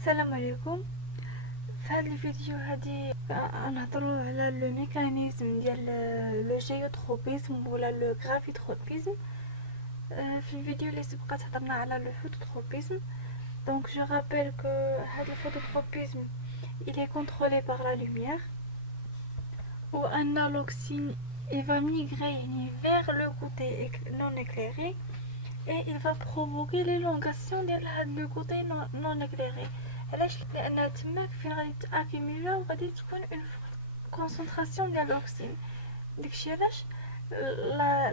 السلام عليكم. في هذا الفيديو هادي نهضروا على لو ميكانيزم ديال لو جيوتروبيزم ولا لو غرافيتروبيزم. في الفيديو اللي سبق هضرنا على لو فوتوتروبيزم. دونك جو رابيل كو هذا الفوتوتروبيزم il est contrôlé par la lumière ou un aloxine il va migrer vers le côté non éclairé et il va provoquer l'élongation de le côté non éclairé. علاش؟ لان تماك فين غادي تاكيميلا وغادي تكون اون كونسونطراسيون ديال الاكسين. داكشي علاش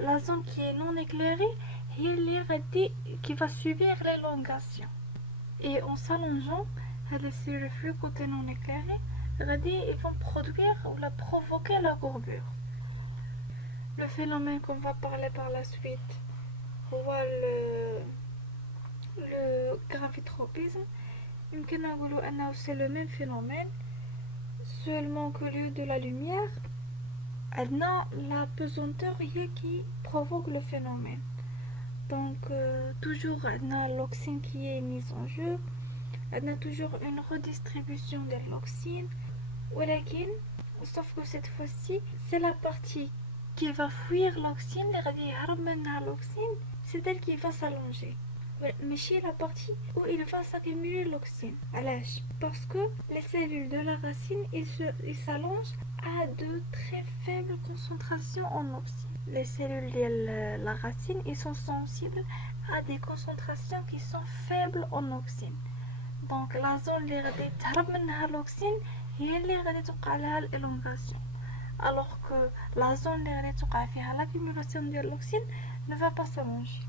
لا زون كي نون éclairée هي اللي غادي كي va subir l'élongation et en s'allongeant هاد sur le flux côté non éclairé غادي ils vont produire ou la provoquer la courbure. Le phénomène qu'on va parler par la suite هو le gravitropisme. يمكن نقولوا أنه c'est le même phénomène seulement qu'au lieu de la lumière عندنا la pesanteur هي qui provoque le phénomène. Donc toujours عندنا l'oxyne qui est mise en jeu, عندنا toujours une redistribution de l'oxyne ولكن sauf que cette fois-ci c'est la partie qui va fuir l'oxyne اللي غادي يهرب منها l'oxyne, c'est elle qui va s'allonger. ماشي la partie où il va s'accumuler l'oxyne. علاش؟ parce que les cellules de la racine ils s'allongent à de très faibles concentrations en oxyne. Les cellules de la racine ils sont sensibles à des concentrations qui sont faibles en oxyne. donc la zone اللي غادي تهرب منها l'oxyne هي اللي غادي توقع لها l'élongation, alors que la zone اللي غادي توقع فيها l'accumulation ديال l'oxyne ne va pas s'allonger.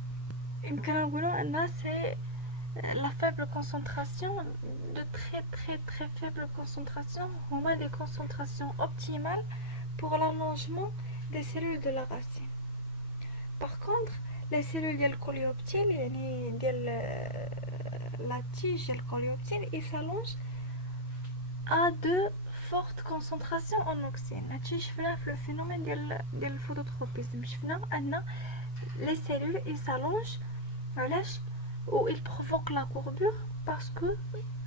يمكن نقولوا أنها c'est la faible concentration, de très faible concentration هما des concentrations optimales pour l'allongement des cellules de la racine. Par contre les cellules ديال الكوليوبتيل يعني ديال la tige ديال الكوليوبتيل ils s'allongent à de fortes concentrations en oxyne. هادشي شفناه في الفينومين ديال الفوتوتروبيزم. شفنا أن les cellules ils s'allongent علاش ou ils provoquent la courbure parce que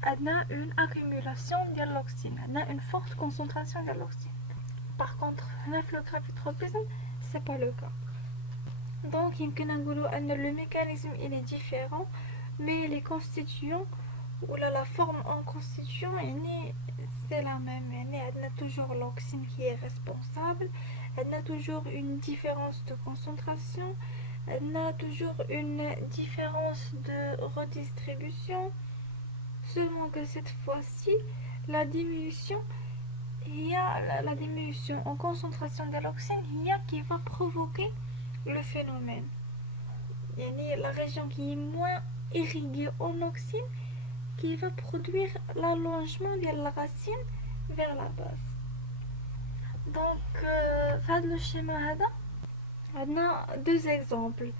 عندنا une accumulation ديال l'oxyne, عندنا une forte concentration de l'oxyne. par contre هنا في le gravitropisme c'est pas le cas. donc يمكن نقولوا أن le mécanisme il est différent mais les constituants ou la forme en constituant يعني c'est la même. يعني عندنا toujours l'oxyne qui est responsable, عندنا toujours une différence de concentration, on a toujours une différence de redistribution, seulement que cette fois-ci la diminution il y a la diminution en concentration de l'oxyne il y a qui va provoquer le phénomène. يعني la région qui est moins irriguée en oxyne qui va produire l'allongement de la racine vers la base. donc في هذا الشيما هذا عندنا deux exemples.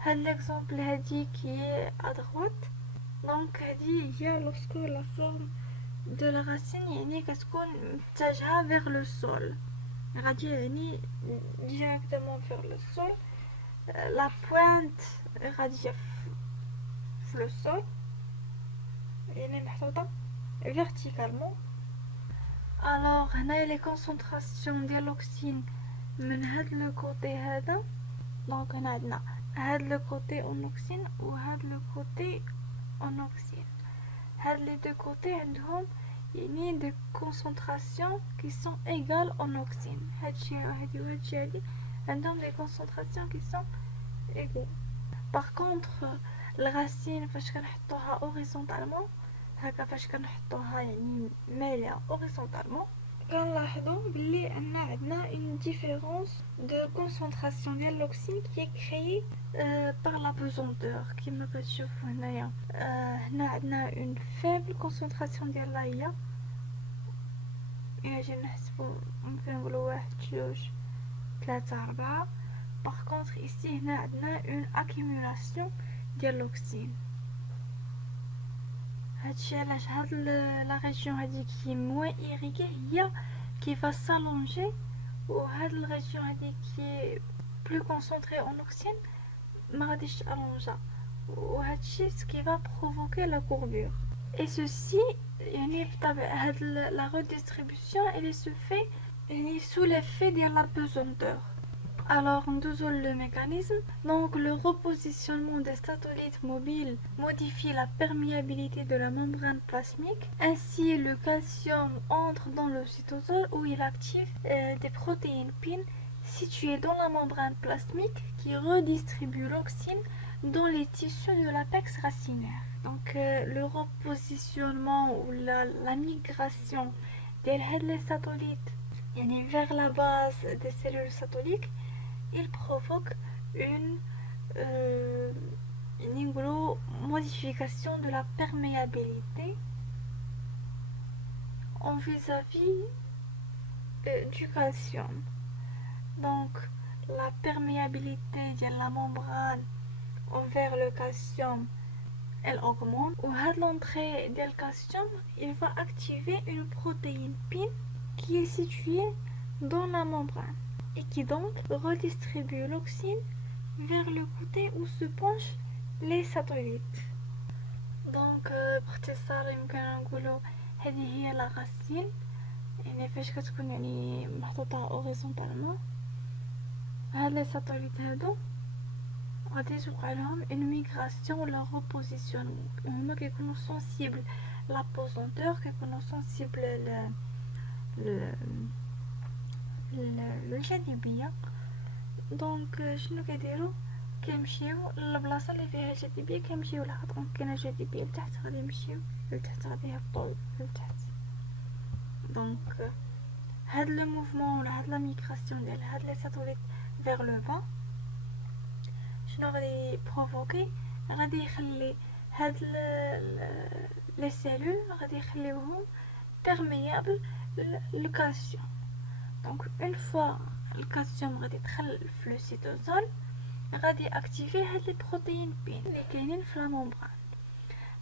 هاد l'exemple هادي qui est à droite, donc هادي هي lorsque la forme de la racine يعني كتكون متجهة vers le sol, غادي يعني directement vers le sol, la pointe غادية في le sol يعني محطوطة verticalement. alors هنا les concentrations ديال l'oxyne من هاد لو كوتي هذا. دونك هنا عندنا هاد لو كوتي اون اوكسين وهاد لو كوتي اون اوكسين. هاد لي دو كوتي عندهم يعني دي كونسونطراسيون كي سون ايغال اون اوكسين. هادشي هادي وهادشي هادي عندهم دي كونسونطراسيون كي سون ايغال. باغ كونطخ الغاسين فاش كنحطوها اوريزونطالمون هكا فاش كنحطوها يعني مايله اوريزونطالمون كنلاحظوا بلي ان عندنا une différence de concentration ديال l'oxyne qui est créée par la pesanteur كما كتشوفوا هنايا. هنا عندنا une faible concentration ديالها هي الا جينا نحسبوا ممكن نقولوا 1 2 3 4. par contre ici هنا عندنا une accumulation ديال l'oxyne. هادشي علاش هاد لا ريجيون هادي كي موان irriguée هي qui va s'allonger وهاد لا ريجيون هادي كي plus concentrée en oxyne ما غاديش allonger وهادشي ce qui va provoquer la courbure. et ceci يعني la redistribution elle se fait sous l'effet de la pesanteur. Alors, on désolé le mécanisme. Donc, le repositionnement des satellites mobiles modifie la perméabilité de la membrane plasmique. Ainsi, le calcium entre dans le cytosol où il active des protéines PIN situées dans la membrane plasmique qui redistribuent l'oxyne dans les tissus de l'apex racinaire. Donc, le repositionnement ou la migration des satellites vers la base des cellules satellites, il provoque une modification de la perméabilité en vis-à-vis du calcium. Donc, la perméabilité de la membrane envers le calcium, elle augmente. Ou à l'entrée du calcium, il va activer une protéine PIN qui est située dans la membrane et qui donc redistribue l'oxyne vers le côté où se penchent les satellites. Donc باختصار يمكن نقولوا هذه هي لا غاسين يعني فاش كتكون يعني محطوطة اوريزونتالمون هاد لي ساتوليت هادو غادي توقع لهم اون ميغراسيون ولا ريبوزيسيونمون هما كيكونوا سونسيبل لا بوزونتور كيكونوا سونسيبل للجاذبية. دونك شنو كيديروا كيمشيو للبلاصه اللي فيها الجاذبيه كيمشيو لها دونك كاينه جاذبيه لتحت غادي يمشيو لتحت غادي يهبطوا لتحت. دونك هاد لو موفمون ولا هاد لا ميغراسيون ديال هاد لي ساتوليت فيغ لو فان شنو غادي بروفوكي غادي يخلي هاد لي سيلول غادي يخليوهم بيرميابل للكالسيوم. دونك اون فوا الكالسيوم غادي يدخل في لو سيتوزول غادي اكتيفي هاد لي بروتين بين اللي كاينين في لا ممبران.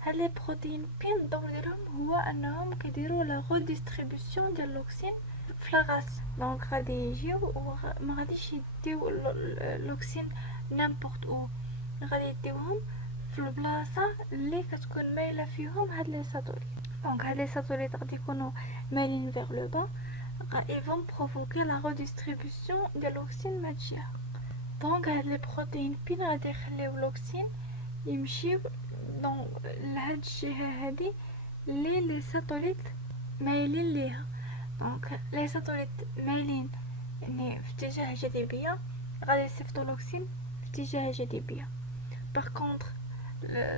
هاد لي بروتين بين الدور ديالهم هو انهم كيديروا لا ريديستريبيسيون ديال الاكسين في لا غاس. دونك غادي يجيو وما غاديش يديو الاكسين نيمبورط او غادي يديوهم في البلاصه اللي كتكون مايله فيهم هاد لي ساتوليت. دونك هاد لي ساتوليت غادي يكونوا مايلين فيغ لو با ils vont provoquer la redistribution de l'oxyne matière. Donc les protéines PIN غادي يخليو l'oxyne يمشيو dans لهاد الجهة هادي اللي لي ساتوليت مايلين ليها. دونك لي ساتوليت مايلين يعني في اتجاه الجاذبية غادي يصيفطوا l'oxyne في اتجاه الجاذبية. باغ كونطخ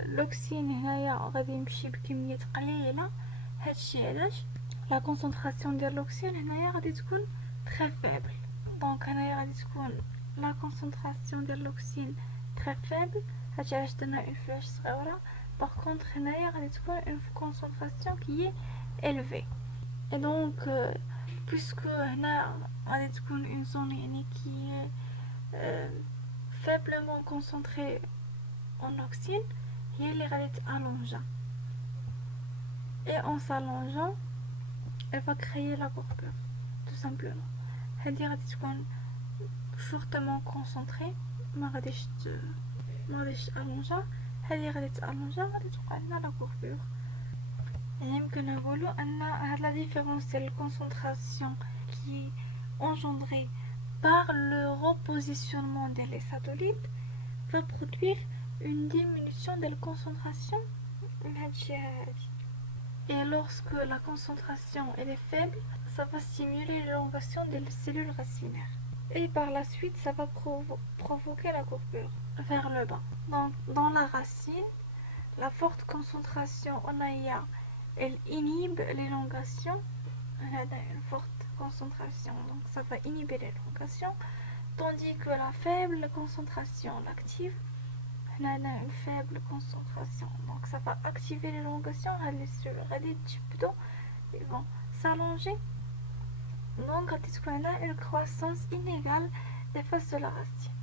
l'oxyne هنايا غادي يمشي بكميات قليلة. هادشي علاش لا كونسونطراسيون ديال لوكسين هنايا غادي تكون تري فيبل. دونك هنايا غادي تكون لا كونسونطراسيون ديال لوكسين تري فيبل هادشي علاش درنا اون فلاش صغيره. باغ كونطخ هنايا غادي تكون اون كونسونطراسيون كي الفي اي دونك بويسكو هنا غادي تكون اون زون يعني كي فيبلمون كونسونطري اون اوكسين هي اللي غادي تالونجا et en s'allongeant elle va créer la courbure tout simplement. هذه غادي تكون fortement concentrée ما غاديش تالونجا. هذه غادي تالونجا غادي توقع لنا لا كوربور. يمكن نقولوا ان هاد لا ديفيرونس ديال الكونسونطراسيون qui engendrée par le repositionnement des satellites va produire une diminution de la concentration هاد الجهة هادي. Et lorsque la concentration elle est faible, ça va stimuler l'élongation des cellules racinaires. Et par la suite, ça va provoquer la courbure vers le bas. Donc, dans la racine, la forte concentration en AIA, elle inhibe l'élongation. Elle a une forte concentration, donc ça va inhiber l'élongation. Tandis que la faible concentration l'active. Là, on a une faible concentration, donc ça va activer l'élongation. Les cellules ils vont s'allonger. Donc, on a une croissance inégale des faces de la racine.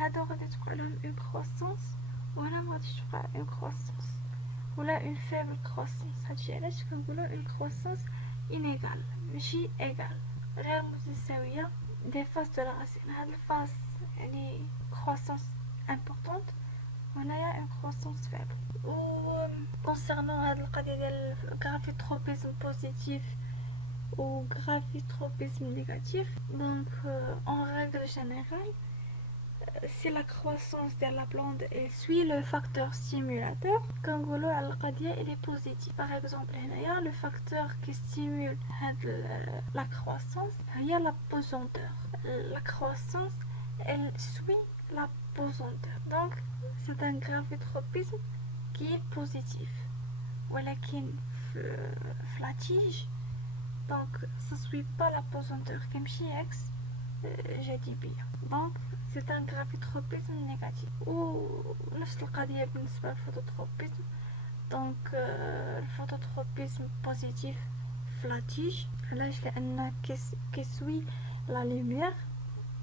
On a une croissance, ou une croissance, ou là une faible croissance. Une croissance inégale, mais égale. Des faces de la racine. La face, croissance importante. On a une croissance faible. Ou concernant le gravitropisme positif ou gravitropisme négatif, donc en règle générale, si la croissance de la plante elle suit le facteur stimulateur, كنقولوا على القضية elle est positive. Par exemple, هنايا le facteur qui stimule la croissance هي la pesanteur. La croissance elle suit la pesanteur. Donc c'est un gravitropisme qui est positif. ولكن في la tige, donc ça suit pas la pesanteur كيمشي عكس جاذبية. Donc c'est un gravitropisme négatif. ونفس القضية بالنسبة للفوتوتروبيزم. Donc الفوتوتروبيزم positif في la tige علاش لأن كيسوي la lumière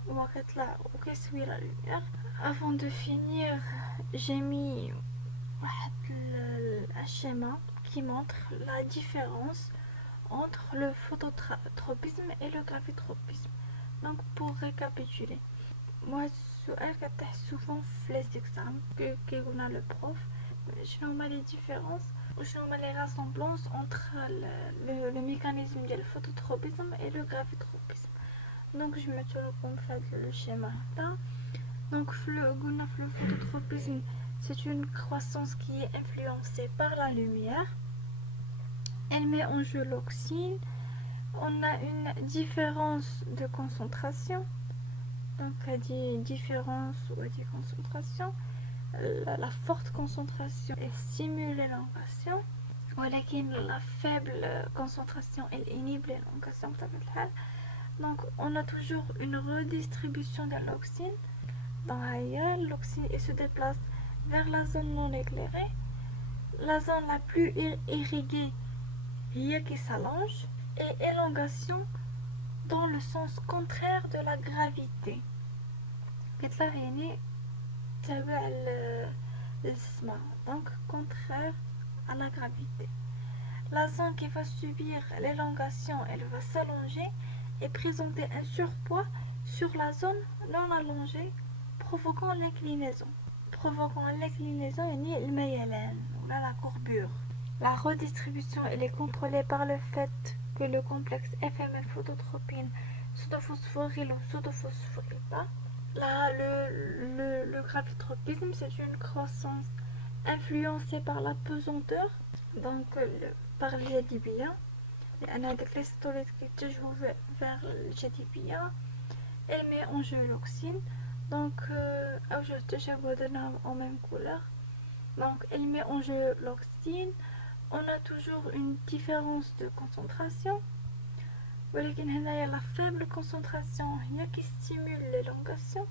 وكتطلع وكيسوي la lumière. Avant de finir, j'ai mis un schéma qui montre la différence entre le phototropisme et le gravitropisme. Donc pour récapituler, moi السؤال كطيح souvent في les examens كيقولنا le prof شنو هما les différences وشنو هما les ressemblances entre le mécanisme ديال الفوتوتروبيزم et le gravitropisme. Donc je mets لكم في هذا الشيما هذا. Donc قلنا في le phototropisme c'est une croissance qui est influencée par la lumière. Elle met en jeu l'oxyne. On a une différence de concentration. Donc, à dit différence ou à dit concentration. La forte concentration elle stimule l'élongation. ولكن la faible concentration elle inhibe l'élongation. Donc, on a toujours une redistribution de l'oxyne. Dans ailleurs, l'oxyne il se déplace vers la zone non éclairée. La zone la plus irriguée qui s'allonge et élongation dans le sens contraire de la gravité. Donc contraire à la gravité. La zone qui va subir l'élongation elle va s'allonger et présenter un surpoids sur la zone non allongée provoquant l'inclinaison. Ou la courbure. La redistribution elle est contrôlée par le fait que le complexe FMF phototropine pseudophosphoryle ou pseudophosphoryle pas. Là, le gravitropisme c'est une croissance influencée par la pesanteur, donc par le جاذبية لأن هذاك les satellites qui يتجهوا vers le جاذبية elle met en jeu l'oxyne. Donc أوجه التجاذب en même couleur. Donc elle met en jeu l'oxyne. On a toujours une différence de concentration. ولكن هنايا la faible concentration هي qui stimule l'élongation.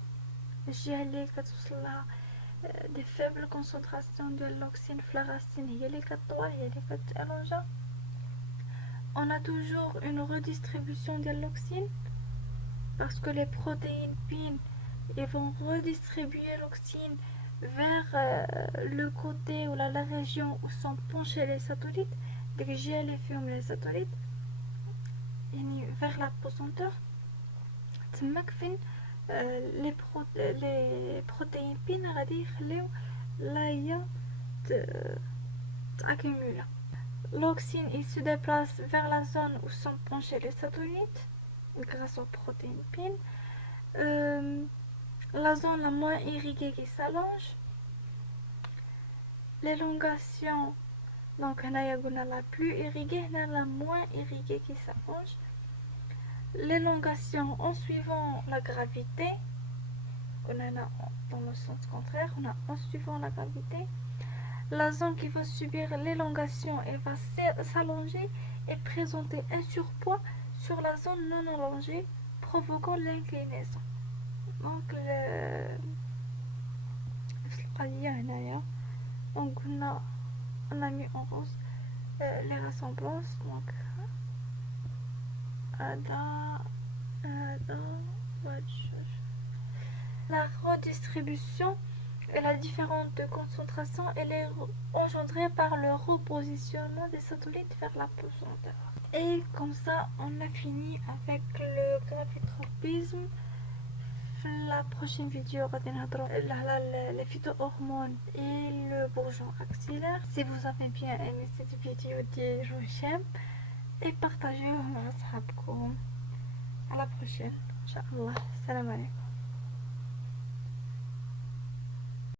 الجهة اللي كتوصل لها des faibles concentrations de l'oxyne في la racine هي اللي كتطول هي اللي كتالونجا. On a toujours une redistribution de l'oxyne parce que les protéines PIN ils vont redistribuer l'oxyne vers le côté ou la région où sont penchés les satellites. Donc j'ai les films les satellites vers la pesanteur. Les protéines PIN غادي يخليو لا هي t'accumule. L'oxyne il se déplace vers la zone où sont penchés les satellites grâce aux protéines PIN. La zone la moins irriguée qui s'allonge. L'élongation, donc la plus irriguée, la moins irriguée qui s'allonge. L'élongation en suivant la gravité, on a dans le sens contraire, on a en suivant la gravité. La zone qui va subir l'élongation, elle va s'allonger et présenter un surpoids sur la zone non allongée, provoquant l'inclinaison. Donc donc on a mis en rose les ressemblances. Donc la redistribution et la différence de concentration elle est engendrée par le repositionnement des satellites vers la pesanteur. Et comme ça on a fini avec le gravitropisme Dans la prochaine vidéo غادي نهضروا على les phytohormones et le bourgeon axillaire. Si vous avez bien aimé cette vidéo, dites j'aime et partagez مع أصحابكم. À la prochaine. إن شاء الله. السلام عليكم.